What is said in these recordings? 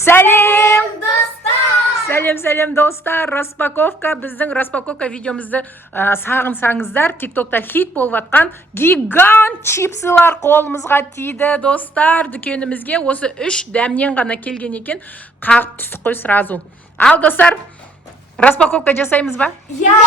Сәлем! Достар! Сәлем достар, распаковка. Біздің распаковка видеомызды сағынсаңыздар, тиктокта хит болып атқан гигант чипсылар қолымызға тиді достар. Дүкенімізге осы 3 дәмнен ғана келген екен. Қағып түстік қой сразу. Ал достар, распаковка жасаймыз ба? Я!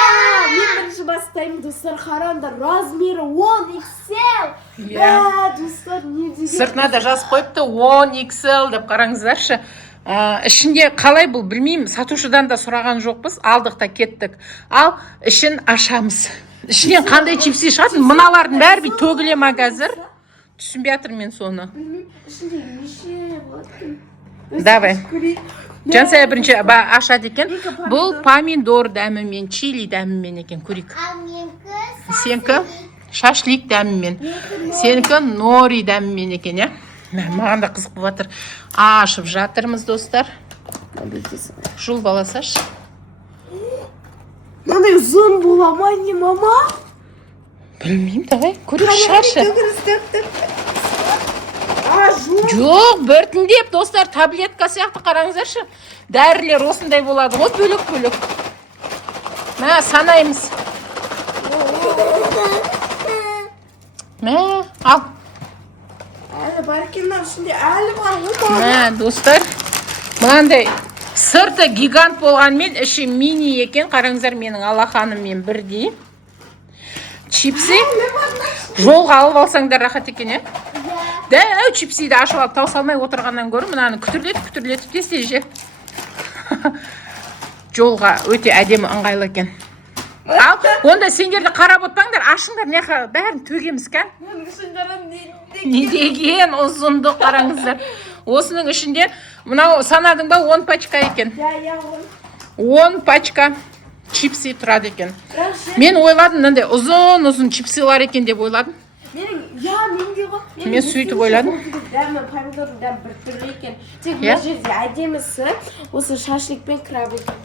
Мен бірінші бастаймын, достар, қараңдар, размері 10XL. Я. Достар, не деген? Сыртына да жазып қойыпты 10XL деп қараңыздаршы. Ішінде қалай бұл білмеймін, сатушыдан да сұраған жоқпыз, алдық та кеттік. Ал ішін ашамыз. Ішінен қандай чипсы шығатын? Мыналардың бәрі бей төгіле ма қазір? Түсінбей жатырмын мен соны. Білмеймін, ішінде неше болады? Давай. Жансая бірінші ашады екен. Бұл помидор дәмімен, чили дәмімен екен, көрейік. Сенікі шашлик дәмімен, сенікі нори дәмімен екен, я? Маған да қызық болып жатыр. Ашып жатырмыз, достар. Жул баласаш. Мынандай ұзын бола ма, не мама? Білмеймін, давай, көрейік шығаршы. Жоқ. Жоқ, біртіндеп, достар, таблетка сияқты қараңыздаршы. Дәрілер осындай болады, ғой бөлек-бөлек. Мә, санаймыз. Мә, ал. Әлі бар екен, ішінде әлі бар ғой. Мә, достар, мынандай сырты гигант болғанмен, іші мини екен. Қараңыздар, менің алақаныммен бірдей. Чипсы жолға алып алсаңдар рахат екен, е? Дәу чипсиді ашып алып таусалмай отырғаннан гөрі мынаны күтірлетіп тесте же. Жолға өте әдемі ыңғайлы екен. Ал, онда сендерді қарап отпаңдар, ашыңдар, неқа бәрін төгеміз кән? Не деген ұзындық қараңыздар. Осының ішінде мынау санадың ба 10 пачка екен. 10 пачка чипсы тұрады екен. Мен ойладым, мынандай ұзын чипсылар екен деп ойладым. Менде ғой. Мен сөйтіп ойладым. Дәмі, помидордың дәмі бір түрлі екен. Тек бұл жерде әдемісі осы шашлик пен краб екен.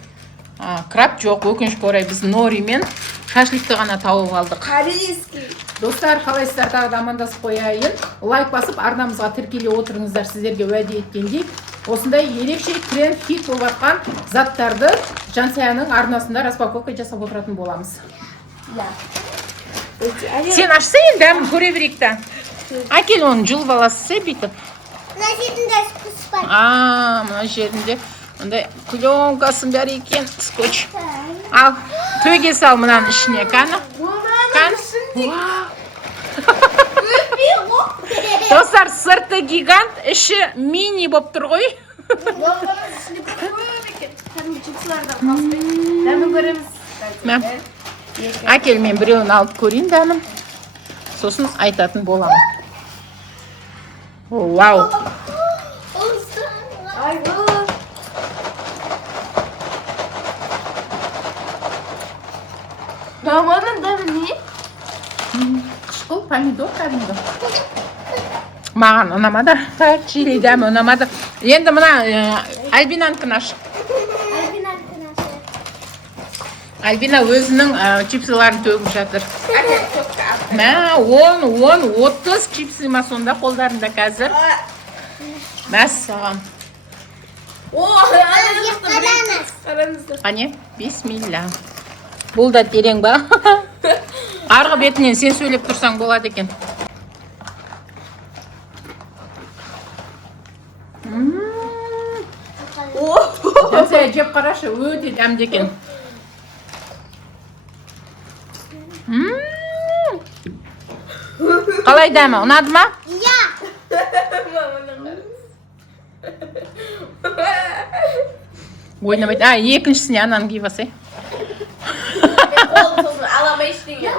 Краб жоқ, өкінішке орай біз нори мен шашликті ғана тауып алдық. Корейский. Достар, қалайсыздар, тағы да амандасып қояйын. Лайк басып, арнамызға тіркеле отырыңыздар, сіздерге уәде еткендей. Осындай ерекше тренд хит болып жатқан заттарды Жансаяның арнасында распаковка жасап отыратын боламыз. Сен ашса енді дәмін көре берейік та. Әкел оның жұлып аласы бүйтіп. Мына жерінде скотч бар. Мына жерінде ондай пленкасын бәрі екен, скотч. Ал, төге сал мынаның ішіне, кәні? Достар, сырты гигант, іші мини боп тұр ғой. Дәмін көреміз. Әкел, мен біреуін алып көрейін дәмін. Сосын айтатын боламын. Вау! Маманың дәмі не? Қышқыл помидор кәдімгі. Маған ұнамады, чили дәмі ұнамады. Енді мына Альбинанкін аш. Альбина өзінің чипсыларын төгіп жатыр. Мә, 10-30 чипсы ма сонда қолдарында қазір. Мәс саған. Қане, бисмилля. Бұл да терең ба? Арғы бетінен сен сөйлеп тұрсаң болады екен. Жансая жеп қарашы, өте дәмді екен. Қалай дәмі, ұнады ма? Я! Ойнамайды. Екіншісіне ананың кей басай. Аламай ештеңе.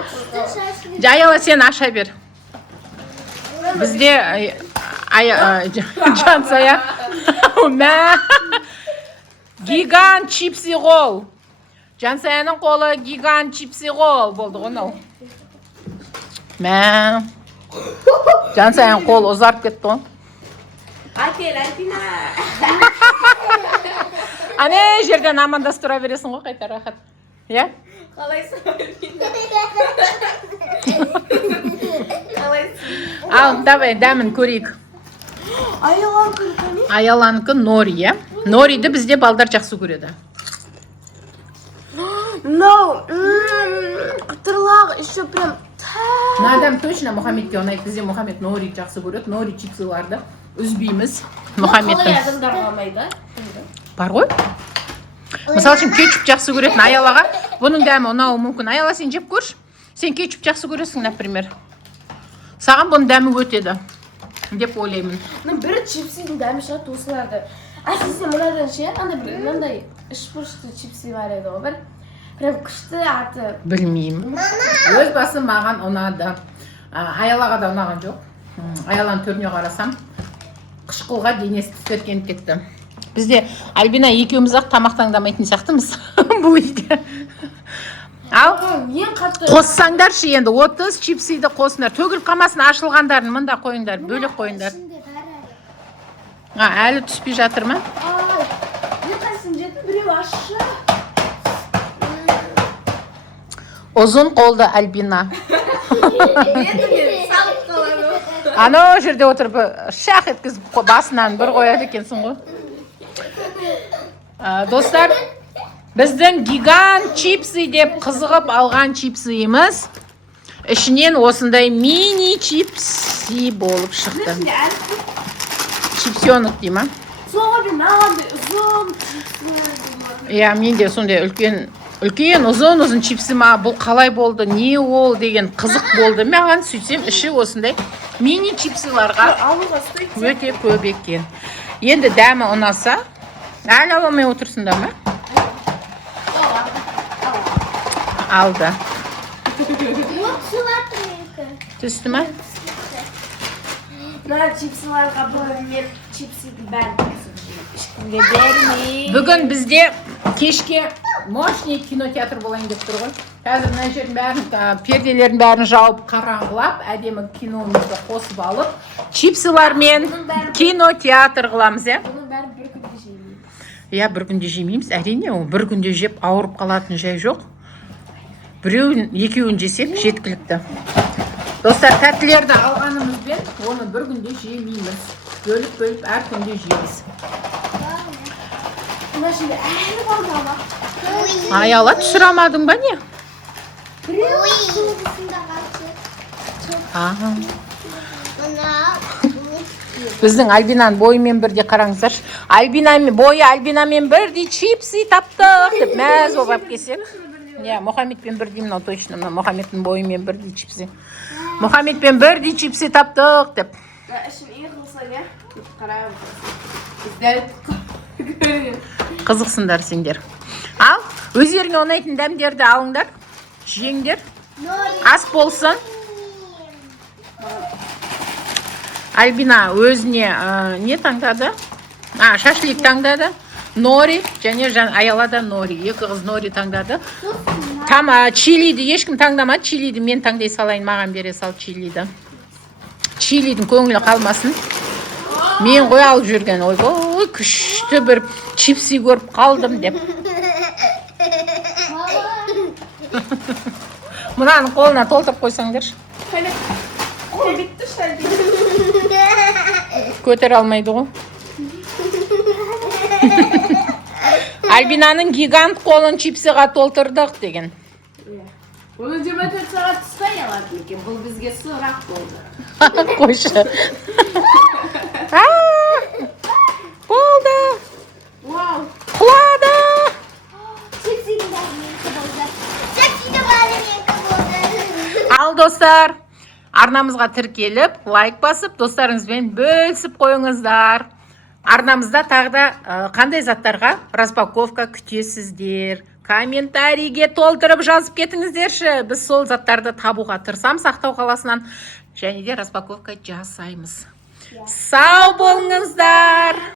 Жаяла сен аша бер. Бізде Жансая гигант чипсы қол. Жансаяның қолы гигант чипсы қол болды ғынау. Мә. Жансаяның қолы ұзарып кетті ғой. Әкел, Альбина. Ане жерден амандасып тұра бересің ғой, қайта рахат. Я? Қалайсың, Альбина? Қалайсың? Ал, давай, дәмін көрейік. Аяланыкы Аяланыкі нори, иә. Нориді бізде балдар жақсы көреді. No. Қытырлағы еще прям. Надам точно Мұхаммедке ұнайды. Бізде Мұхаммед нори жақсы көреді. Нори чипсыларды үзбейміз. Мұхаммедтің. Адамдар қалмайды. Бар ғой? Мысалы үшін кетчуп жақсы көретін Аялаға. Бұның дәмі ұнауы мүмкін. Аяла, сен жеп көрші. Сен кетчуп жақсы көресің, например. Саған бұның дәмі өтеді деп ойлаймын. Бір чипсидің дәмі шығады осыларды. Әсіресе мынадан ше, мынандай үшбұрышты чипси бар еді ғой. Прям күшті аты. Білмеймін. Өз басы маған ұнады. Аялаға да ұнаған жоқ. Аяланың түріне қарасам, қышқылға денесі тістіркеніп кетті. Бізде Альбина екеуміз-ақ тамақтаңдамайтын сияқтымыз бұл үйде. Ал, қоссаңдаршы енді 30 чипсиді қосыңдар. Төгіл қамасын ашылғандарын мында қойыңдар, бөлек қойыңдар. Әлі түспей жатыр ма? Ұзын қолды Альбина. Анау жерде отырып шақ еткізіп басынан бір қояды екенсің ғой. Достар, біздің гигант чипсы деп қызығып алған чипсыйымыз ішінен осындай мини чипси болып шықты. Чипсенок дей ма? Иә, менде сондай үлкен ұзын чипсы ма, бұл қалай болды, не ол деген қызық болды. Маған сөйтсем іші осындай мини чипсыларға өте көп екен. Енді дәмі ұнаса, әлі аламай отырсыңдар ма? Алды. Түсті ма? Чипсыларға бөлінген чипсиді бәрін ешкімге бермей. Бүгін бізде кешке мощный кинотеатр болайын деп тұр ғой. Қазір мына жердің бәрін, перделердің бәрін жауып, қараңғылап, әдемі киномызды қосып алып, чипсылармен кинотеатр қыламыз, иә? Бұның бәрін бір күнде жемейміз. Иә, бір күнде жемейміз. Әрине, ол бір күнде жеп ауырып қалатын жай жоқ. Біреуін, екеуін жесек жеткілікті. Достар, тәттілерді алғанымызбен оны бір күнде жемейміз. Бөліп әр күнде жейміз. Мына жерде әлі қалды ама. Аяла, түсірамадың ба не? Біздің Альбинаның бойымен бірде қараңыздар. Бойы Альбинамен бірдей чипси таптық деп мәз болып келсек. Мұхаммедпен бірдей, мынау точно, Мұхаммедтің бойымен бірдей чипси. Мұхаммедпен бірдей чипси таптық деп. Ішін ең қылса не? Қарайым. Қызықсыңдар сендер. Ал, өздеріңе ұнайтын дәмдерді алыңдар, жеңдер. Ас болсын. Альбина өзіне не таңдады? Шашлик таңдады. Нори, және Аялада нори. Екі қыз нори таңдады. Чилиді ешкім таңдамады. Чилиді мен таңдай салайын, маған бере сал чилиді. Чилидің көңілі қалмасын. Мен қой алып жүрген, ой, күшті бір чипси көріп қалдым деп. Мұнаның қолына толтырып қойсаңдар. Қол бітті шәлді. Көтер алмайды ғой. Альбинаның гигант қолын чипсіға толтырдық деген. Оны 24 сағат тұспай алады екен. Бұл бізге сұрақ болды. Қойшы. Болды. Құлады. Ал достар, арнамызға тіркеліп, лайк басып, достарыңызбен бөлісіп қойыңыздар. Арнамызда тағы да қандай заттарға распаковка күтесіздер. Комментарийге толтырып жазып кетіңіздерші. Біз сол заттарды табуға тырысамыз Ақтау қаласынан. Және де распаковка жасаймыз. Сау болыңыздар.